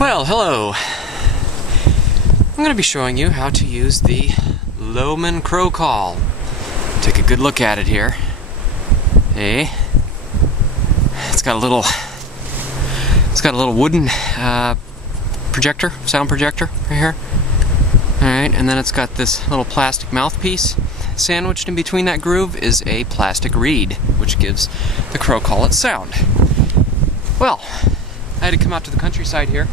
Well, hello. I'm going to be showing you how to use the Lohman crow call. Take a good look at it here. Hey, it's got a little wooden projector, sound projector right here. All right, and then it's got this little plastic mouthpiece. Sandwiched in between that groove is a plastic reed, which gives the crow call its sound. Well, I had to come out to the countryside here,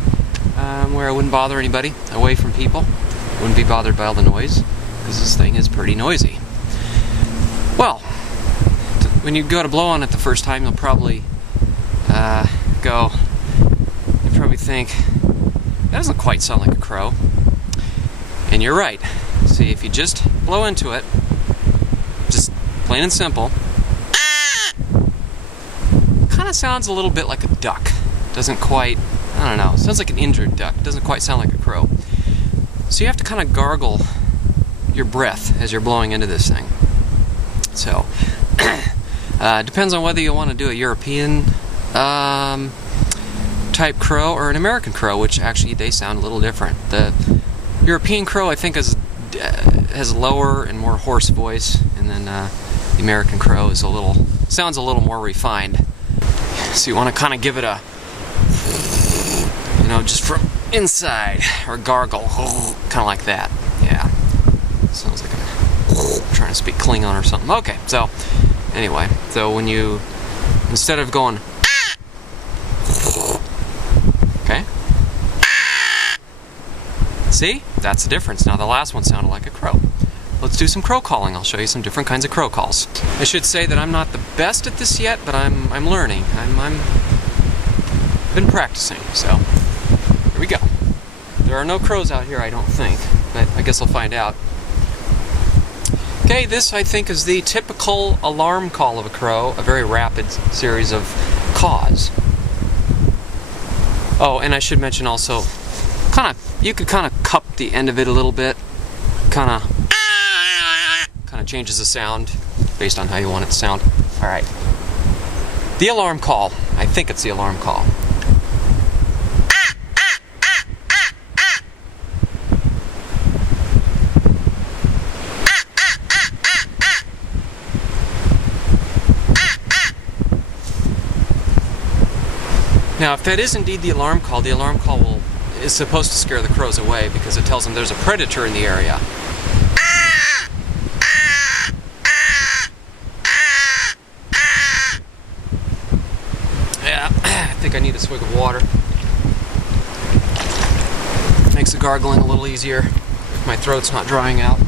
where I wouldn't bother anybody, away from people. Wouldn't be bothered by all the noise, because this thing is pretty noisy. Well, when you go to blow on it the first time, you'll probably think, that doesn't quite sound like a crow. And you're right. See, if you just blow into it, just plain and simple, kind of sounds a little bit like a duck. Doesn't quite, I don't know, sounds like an injured duck. Doesn't quite sound like a crow. So you have to kind of gargle your breath as you're blowing into this thing. So, depends on whether you want to do a European type crow or an American crow, which actually they sound a little different. The European crow, I think, has a lower and more hoarse voice, and then the American crow is sounds a little more refined. So you want to kind of give it a, just from inside, or gargle, kind of like that. Yeah, sounds like I'm trying to speak Klingon or something. Okay, so anyway, so when you, instead of going, okay, see, that's the difference. Now the last one sounded like a crow. Let's do some crow calling. I'll show you some different kinds of crow calls. I should say that I'm not the best at this yet, but I'm learning. I'm been practicing, so here we go. There are no crows out here, I don't think, but I guess I'll find out. Okay, this I think is the typical alarm call of a crow, a very rapid series of caws. Oh, and I should mention also, you could kind of cup the end of it a little bit, kind of changes the sound based on how you want it to sound. All right, the alarm call. I think it's the alarm call. Now, if that is indeed the alarm call is supposed to scare the crows away because it tells them there's a predator in the area. Yeah, I think I need a swig of water. Makes the gargling a little easier if my throat's not drying out.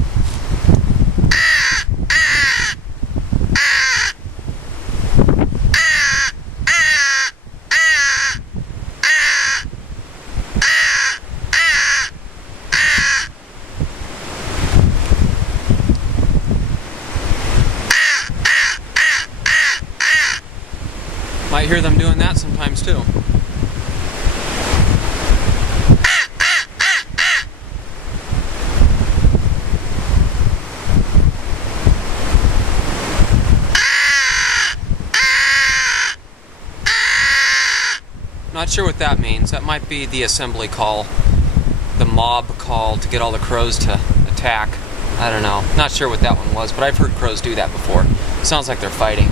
Might hear them doing that sometimes too. Not sure what that means. That might be the assembly call, the mob call to get all the crows to attack. I don't know. Not sure what that one was, but I've heard crows do that before. Sounds like they're fighting.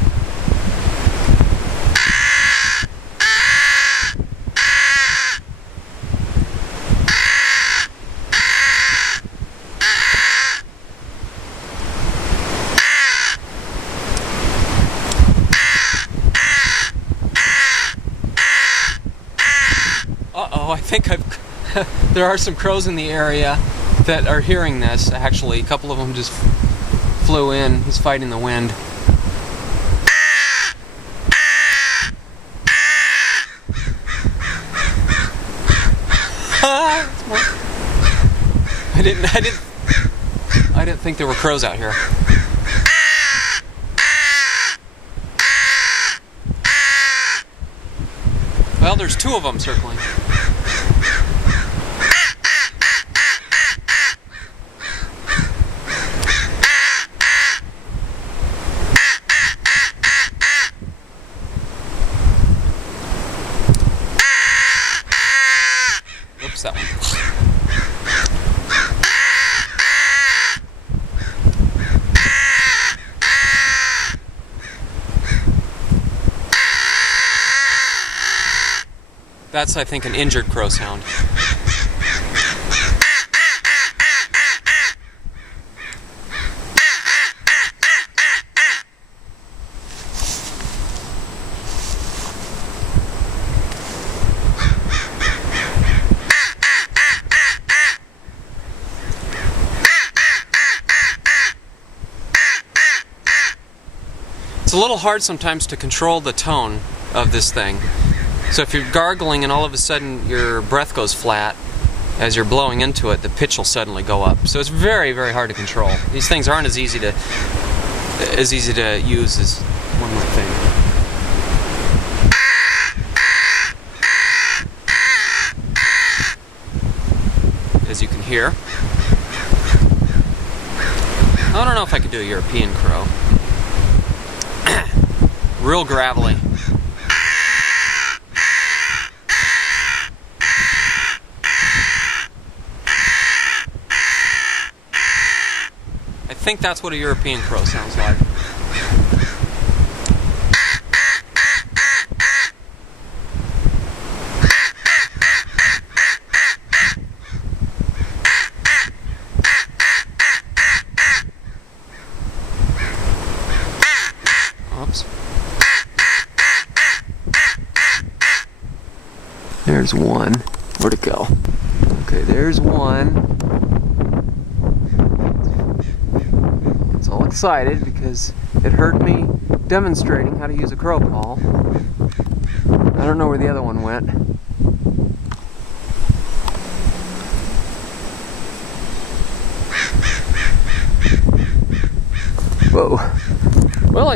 Uh-oh, I think there are some crows in the area that are hearing this, actually. A couple of them just flew in. He's fighting the wind. I didn't think there were crows out here. Well, there's two of them circling. That's, I think, an injured crow sound. It's a little hard sometimes to control the tone of this thing. So if you're gargling and all of a sudden your breath goes flat as you're blowing into it, the pitch will suddenly go up. So it's very, very hard to control. These things aren't as easy to use as one might think. As you can hear. I don't know if I could do a European crow. Real gravelly. I think that's what a European crow sounds like. Oops. There's one. Where'd it go? Okay, there's one. It's all excited because it heard me demonstrating how to use a crow call. I don't know where the other one went. Whoa. Well, I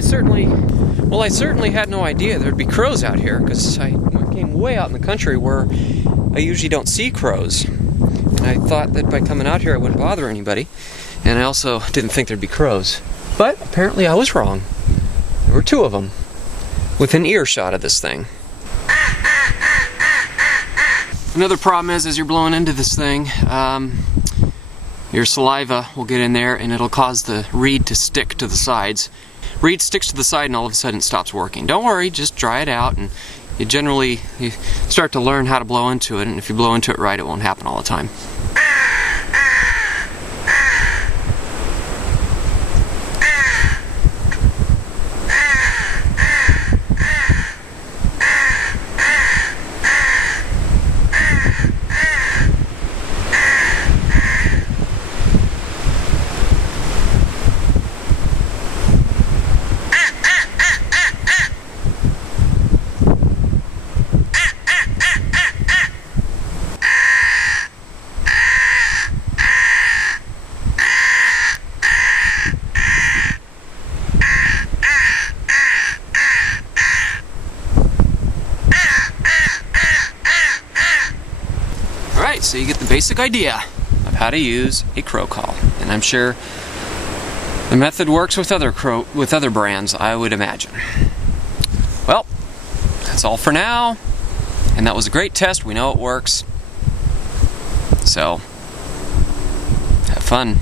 certainly had no idea there'd be crows out here, because I came way out in the country where I usually don't see crows. And I thought that by coming out here I wouldn't bother anybody. And I also didn't think there'd be crows. But apparently I was wrong. There were two of them within earshot of this thing. Another problem is, as you're blowing into this thing, your saliva will get in there and it'll cause the reed to stick to the sides. Reed sticks to the side and all of a sudden it stops working. Don't worry, just dry it out, and you start to learn how to blow into it, and if you blow into it right, it won't happen all the time. So you get the basic idea of how to use a crow call, and I'm sure the method works with other brands, I would imagine. Well, that's all for now, and that was a great test. We know it works, so have fun.